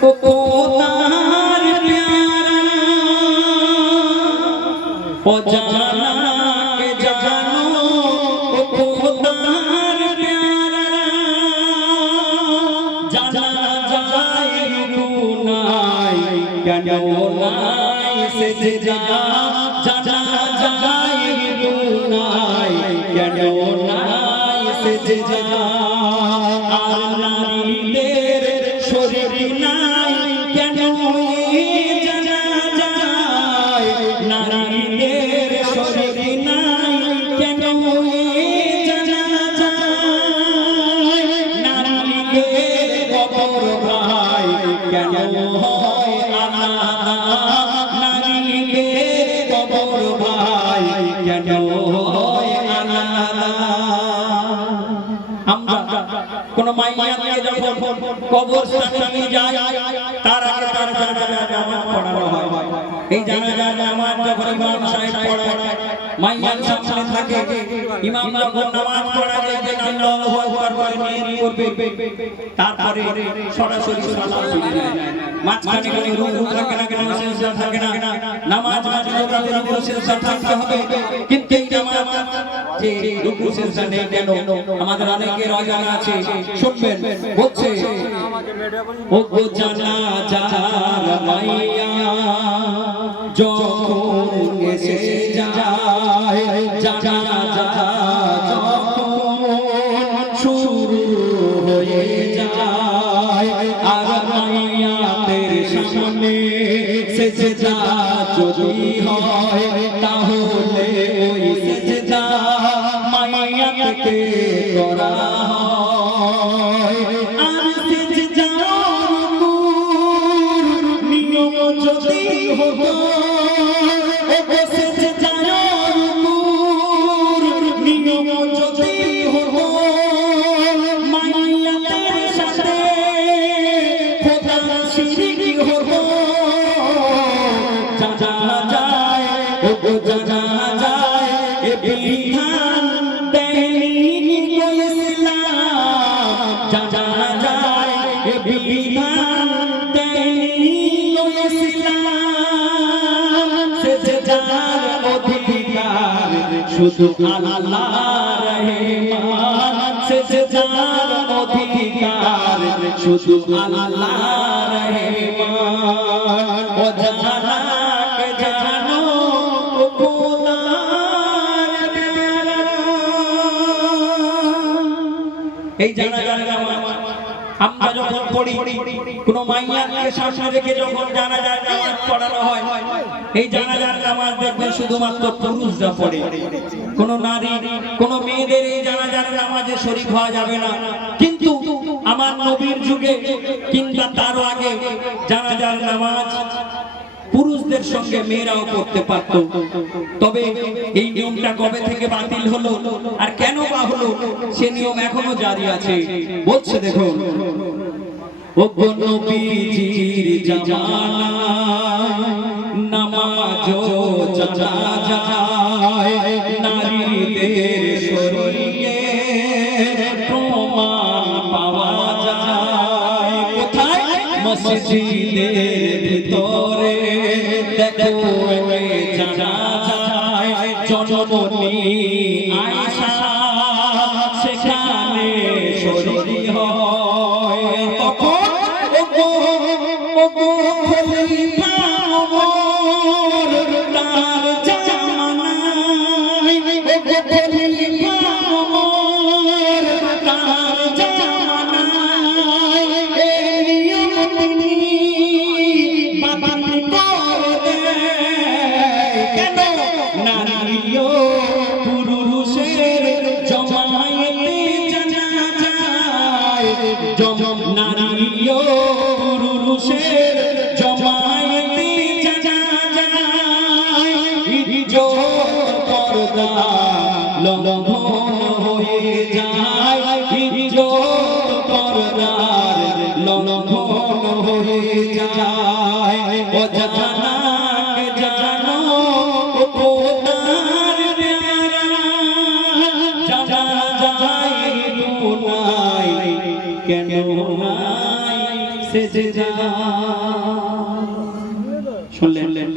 খোদার প্যারা। ও জানা কে জানো, ও খোদার প্যারা। জানা যায় নাই কেন নাই সে যা জানা যায় নাই কেন নাই সে যা আর কোন মাইয়াকে যখন কবরস্থানে আমি তার আগে তার জানাজা নামাজ পড়ানো হয়। এই জানাজা নামাজ যখন ইমাম সাহেব পড়ায় সামনে থাকে, ইমাম যখন নামাজ পড়া দেখবেন আল্লাহু আকবার বলে নিয়ে করবে তারপরে সরাসরি ফিরে যায়। মাঝখানে কোনো রুকু থাকে না, কোনো সিজদা থাকে না? নামাজ মাঝে যখন রুকু সিজদা থাকতে হবে। কিন্তু নামাজ যে রুকু সিজদা নেই কেন? আমাদের অনেকের অজানা আছে, শুনবেন, বলছে, ও গো জানা যার মাইয়া, যখন এসে যায়, জানা সেজদা যদি হয় তাহলে ওই সেজদা মায়াকে করা হয়। আর সেজদার নূর নিয়ম শুধু আল্লাহ রহমান সেজদার অধিকার শুধু আল্লাহ রহমান ও এই জানা জানা আমরা যখন পড়ি, কোন মাইয়াকে সামনে রেখে যখন জানাজার নামাজ পড়ানো হয়, এই জানাজার নামাজ দেখবেন শুধুমাত্র পুরুষরা পড়ে। কোন নারী, কোন মেয়েদের এই জানাজার নামাজে শরীক হওয়া যাবে না। কিন্তু আমার নবীর যুগে কিংবা তারও আগে জানাজার নামাজ পুরুষদের সঙ্গে মেয়েরাও করতে পারত। তবে এই নিয়মটা কবে থেকে বাতিল হলো আর কেন বা হলো, সে নিয়ম এখনও জারি আছে। বলছে দেখো যায় কোথায়? দেখো জানা যায় জননী আয়েশা সেখানে শরীর হয়। তখন ওগো ওগো খলিফা ওমর, তার জামানায় ওগো খলিফা পুরুষের জমায়েতে জানা যায় ইজ্জত পর্দা লঙ্ঘন হয়ে যায়। ইজ্জত পর্দার লঙ্ঘন হয়ে যায়। ও জানা কে জানো ও খোদার প্যারা জানা নাই? কেন নাই? সেজে যা শুনলেন?